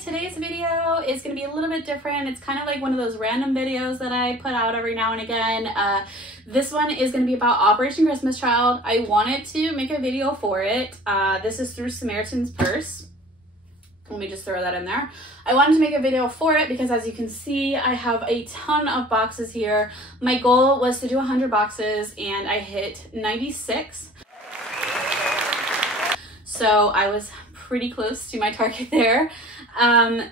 Today's video is going to be a little bit different. It's kind of like one of those random videos that I put out every now and again. This one is going to be about Operation Christmas Child. I wanted to make a video for it. This is through Samaritan's Purse. Let me just throw that in there. I wanted to make a video for it because, as you can see, I have a ton of boxes here. My goal was to do 100 boxes and I hit 96. So I was pretty close to my target there.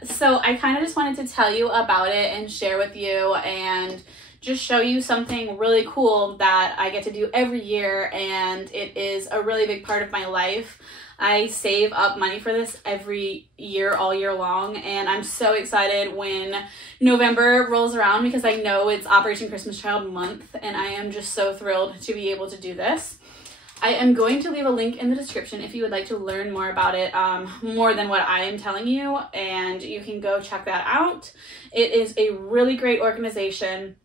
So I kind of just wanted to tell you about it and share with you and just show you something really cool that I get to do every year, and it is a really big part of my life. I save up money for this every year, all year long, and I'm so excited when November rolls around because I know it's Operation Christmas Child month, and I am just so thrilled to be able to do this. I am going to leave a link in the description if you would like to learn more about it, more than what I am telling you, and you can go check that out. It is a really great organization.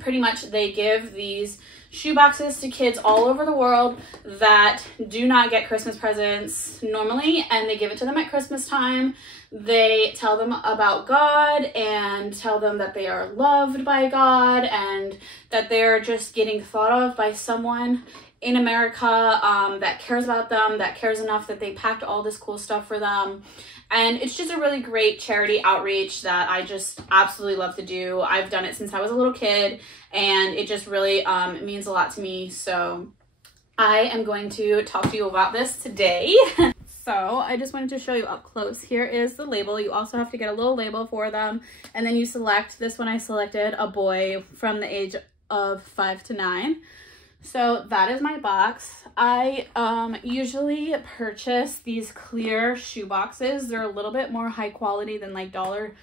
Pretty much they give these shoe boxes to kids all over the world that do not get Christmas presents normally, and they give it to them at Christmas time. They tell them about God and tell them that they are loved by God and that they're just getting thought of by someone in America that cares about them, that cares enough that they packed all this cool stuff for them. And it's just a really great charity outreach that I just absolutely love to do. I've done it since I was a little kid, and it just really means a lot to me. So I am going to talk to you about this today. So I just wanted to show you up close. Here is the label. You also have to get a little label for them, and then you select, this one I selected a boy from the age of 5 to 9. So that is my box. I usually purchase these clear shoe boxes. They're a little bit more high quality than like dollar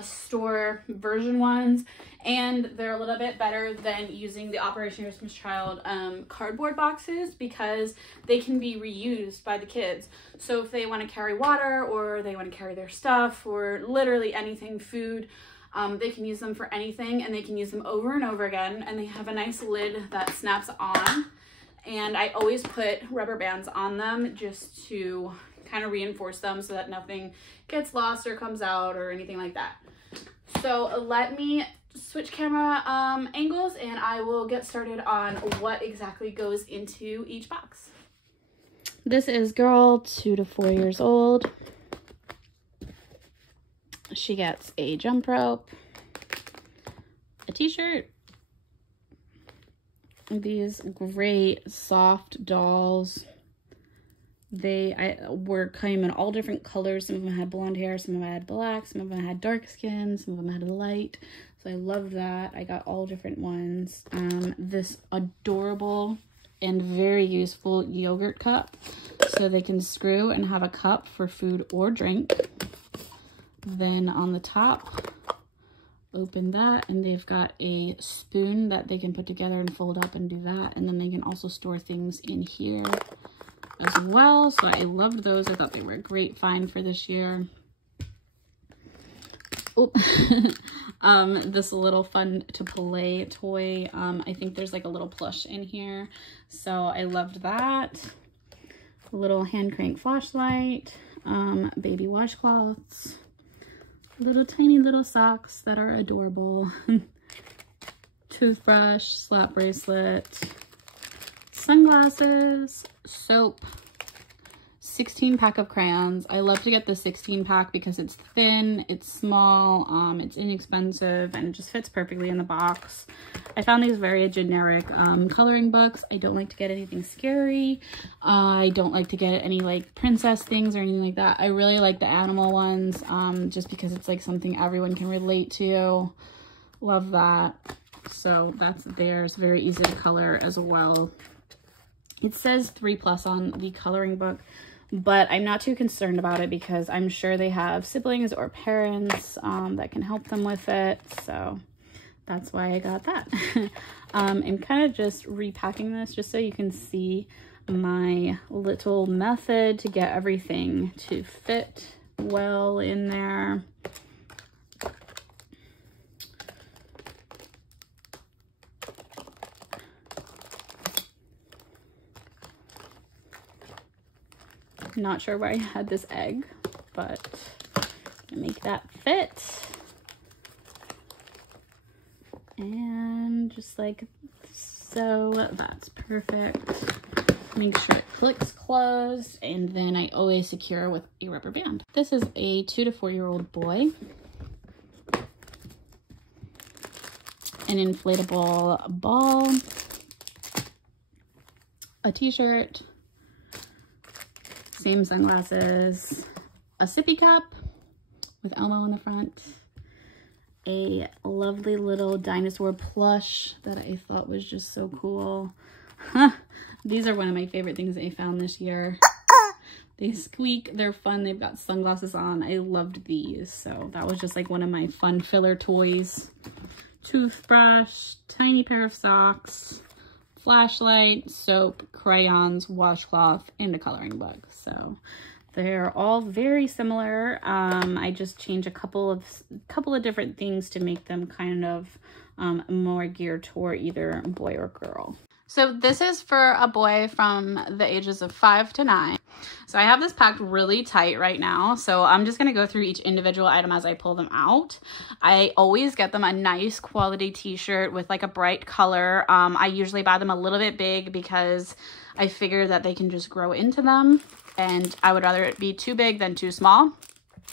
store version ones, and they're a little bit better than using the Operation Christmas Child cardboard boxes because they can be reused by the kids. So if they want to carry water or they want to carry their stuff or literally anything, food, they can use them for anything, and they can use them over and over again, and they have a nice lid that snaps on, and I always put rubber bands on them just to kind of reinforce them so that nothing gets lost or comes out or anything like that. So let me switch camera angles and I will get started on what exactly goes into each box. This is girl 2 to 4 years old. She gets a jump rope, a t-shirt, these great soft dolls. Came in all different colors. Some of them had blonde hair, some of them had black, some of them had dark skin, some of them had light. So I love that. I got all different ones. This adorable and very useful yogurt cup, so they can screw and have a cup for food or drink. Then on the top, open that, and they've got a spoon that they can put together and fold up and do that. And then they can also store things in here as well. So I loved those. I thought they were a great find for this year. Oh, this little fun to play toy. I think there's like a little plush in here. So I loved that. A little hand crank flashlight, baby washcloths, little tiny little socks that are adorable, toothbrush, slap bracelet, sunglasses, soap, 16 pack of crayons. I love to get the 16 pack because it's thin, it's small, it's inexpensive, and it just fits perfectly in the box. I found these very generic coloring books. I don't like to get anything scary. I don't like to get any like princess things or anything like that. I really like the animal ones, just because it's like something everyone can relate to. Love that. So that's theirs. Very easy to color as well. It says 3+ on the coloring book, but I'm not too concerned about it because I'm sure they have siblings or parents that can help them with it. So that's why I got that. I'm kind of just repacking this just so you can see my little method to get everything to fit well in there. Not sure where I had this egg, but and make that fit. And just like so, that's perfect. Make sure it clicks closed, and then I always secure with a rubber band. This is a 2 to 4 year old boy. An inflatable ball, a t-shirt, same sunglasses, a sippy cup with Elmo in the front, a lovely little dinosaur plush that I thought was just so cool. These are one of my favorite things I found this year. They squeak, they're fun, they've got sunglasses on. I loved these, so that was just like one of my fun filler toys. Toothbrush, tiny pair of socks, flashlight, soap, crayons, washcloth, and a coloring book. So they're all very similar. I just changed a couple of different things to make them kind of more geared toward either boy or girl. So this is for a boy from the ages of 5 to 9. So I have this packed really tight right now. So I'm just going to go through each individual item as I pull them out. I always get them a nice quality t-shirt with like a bright color. I usually buy them a little bit big because I figure that they can just grow into them. And I would rather it be too big than too small.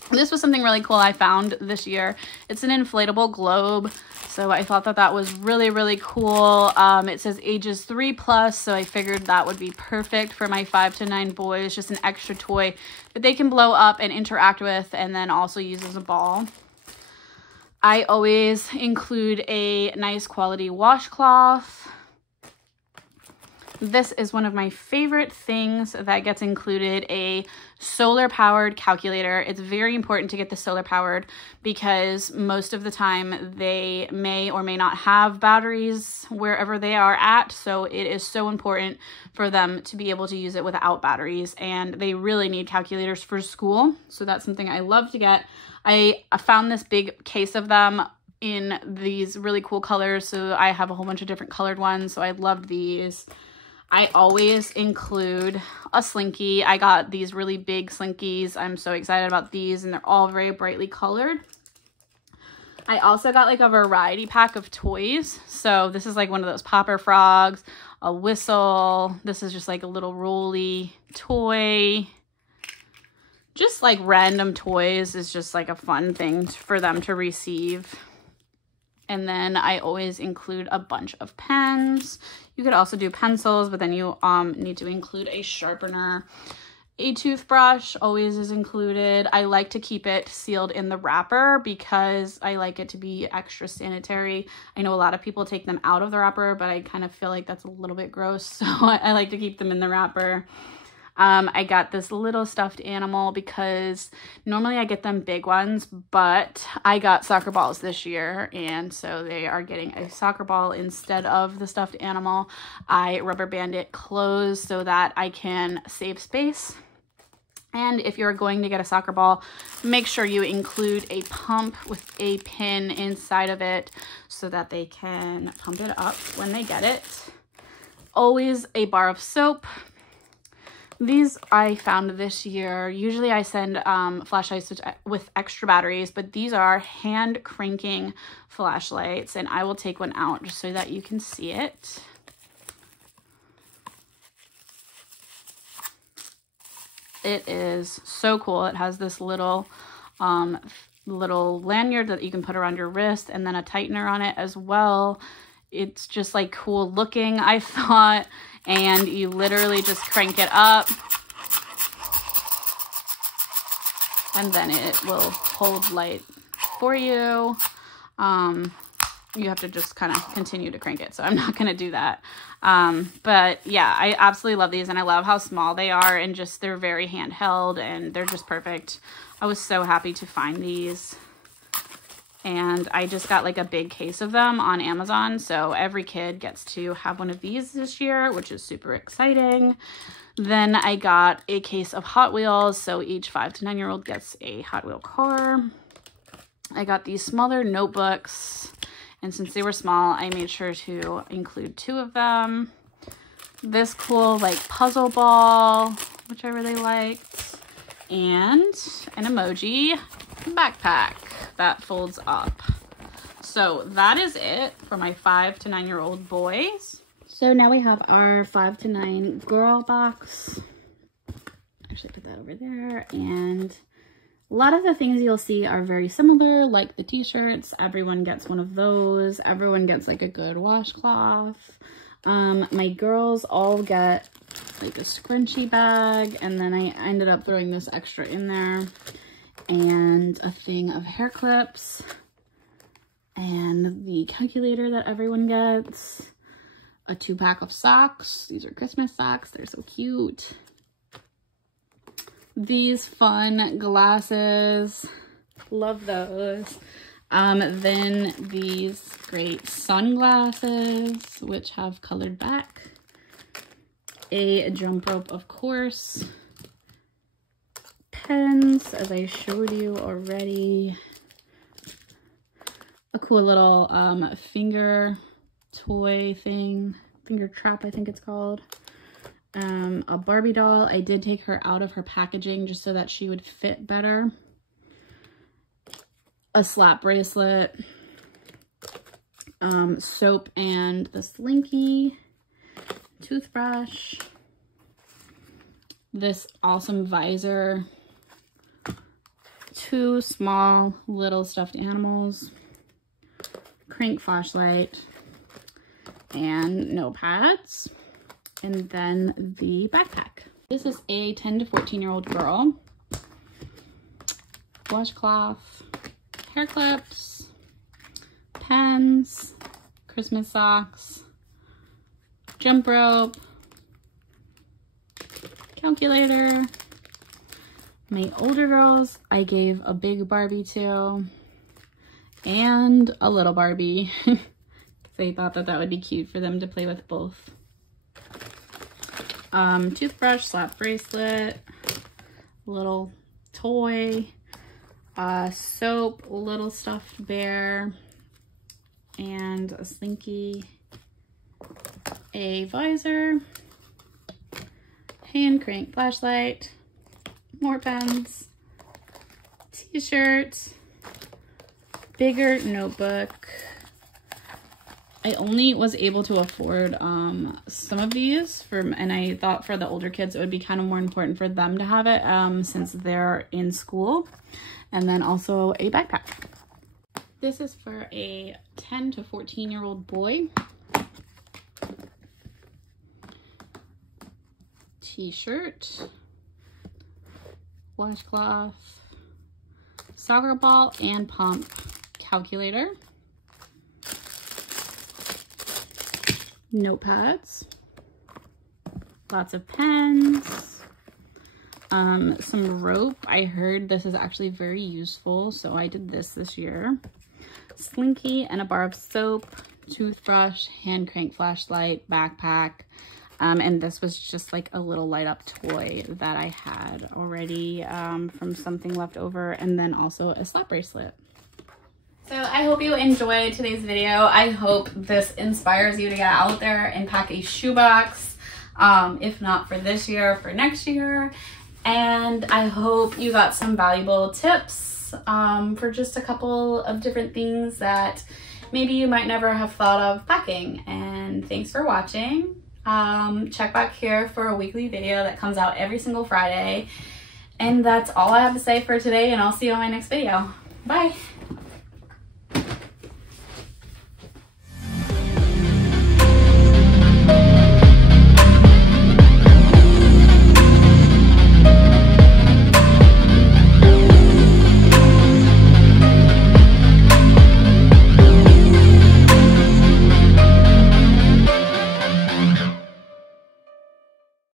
This was something really cool I found this year. It's an inflatable globe. So I thought that that was really, really cool. It says ages 3+, so I figured that would be perfect for my 5 to 9 boys. Just an extra toy that they can blow up and interact with, and then also use as a ball. I always include a nice quality washcloth. This is one of my favorite things that gets included, a solar powered calculator. It's very important to get the solar powered because most of the time they may or may not have batteries wherever they are at. So it is so important for them to be able to use it without batteries, and they really need calculators for school. So that's something I love to get. I found this big case of them in these really cool colors. So I have a whole bunch of different colored ones. So I loved these. I always include a slinky. I got these really big slinkies. I'm so excited about these, and they're all very brightly colored. I also got like a variety pack of toys. So this is like one of those popper frogs, a whistle. This is just like a little rolly toy. Just like random toys is just like a fun thing for them to receive. And then I always include a bunch of pens. You could also do pencils, but then you need to include a sharpener. A toothbrush always is included. I like to keep it sealed in the wrapper because I like it to be extra sanitary. I know a lot of people take them out of the wrapper, but I kind of feel like that's a little bit gross. So I like to keep them in the wrapper. I got this little stuffed animal because normally I get them big ones, but I got soccer balls this year, and so they are getting a soccer ball instead of the stuffed animal. I rubber band it closed so that I can save space. And if you're going to get a soccer ball, make sure you include a pump with a pin inside of it so that they can pump it up when they get it. Always a bar of soap. These I found this year. Usually I send flashlights with extra batteries, but these are hand cranking flashlights, and I will take one out just so that you can see it. It is so cool. It has this little lanyard that you can put around your wrist, and then a tightener on it as well. It's just like cool looking, I thought. And you literally just crank it up, and then it will hold light for you. You have to just kind of continue to crank it, so I'm not going to do that. But yeah, I absolutely love these, and I love how small they are, and just they're very handheld, and they're just perfect. I was so happy to find these. And I just got like a big case of them on Amazon. So every kid gets to have one of these this year, which is super exciting. Then I got a case of Hot Wheels. So each 5 to 9 year old gets a Hot Wheel car. I got these smaller notebooks. And since they were small, I made sure to include 2 of them. This cool like puzzle ball, which I really liked. And an emoji. backpack that folds up. So that is it for my 5 to 9-year-old boys. So now we have our 5 to 9 girl box. Actually put that over there. And a lot of the things you'll see are very similar, like the t-shirts. Everyone gets one of those. Everyone gets like a good washcloth. My girls all get like a scrunchie bag, and then I ended up throwing this extra in there, and a thing of hair clips, and the calculator that everyone gets, a 2-pack of socks. These are Christmas socks. They're so cute. These fun glasses, love those. Then these great sunglasses, which have colored back. A jump rope, of course. Pens, as I showed you already. A cool little finger toy thing, finger trap, I think it's called. A Barbie doll. I did take her out of her packaging just so that she would fit better. A slap bracelet, soap and the Slinky, toothbrush, this awesome visor, 2 small little stuffed animals, crank flashlight, and notepads, and then the backpack. This is a 10 to 14-year-old girl. Washcloth, hair clips, pens, Christmas socks, jump rope, calculator. My older girls, I gave a big Barbie to, and a little Barbie. They thought that that would be cute for them to play with both. Toothbrush, slap bracelet, little toy, soap, little stuffed bear, and a Slinky, a visor, hand crank flashlight, more pens, t-shirt, bigger notebook. I only was able to afford some of these, and I thought for the older kids it would be kind of more important for them to have it since they're in school. And then also a backpack. This is for a 10 to 14-year-old boy. T-shirt, washcloth, soccer ball and pump, calculator, notepads, lots of pens, some rope. I heard this is actually very useful, so I did this year. Slinky and a bar of soap, toothbrush, hand crank flashlight, backpack, and this was just like a little light up toy that I had already from something left over, and then also a slap bracelet. So I hope you enjoyed today's video. I hope this inspires you to get out there and pack a shoebox, if not for this year, for next year. And I hope you got some valuable tips for just a couple of different things that maybe you might never have thought of packing. And thanks for watching. Check back here for a weekly video that comes out every single Friday. And that's all I have to say for today, and I'll see you on my next video. Bye.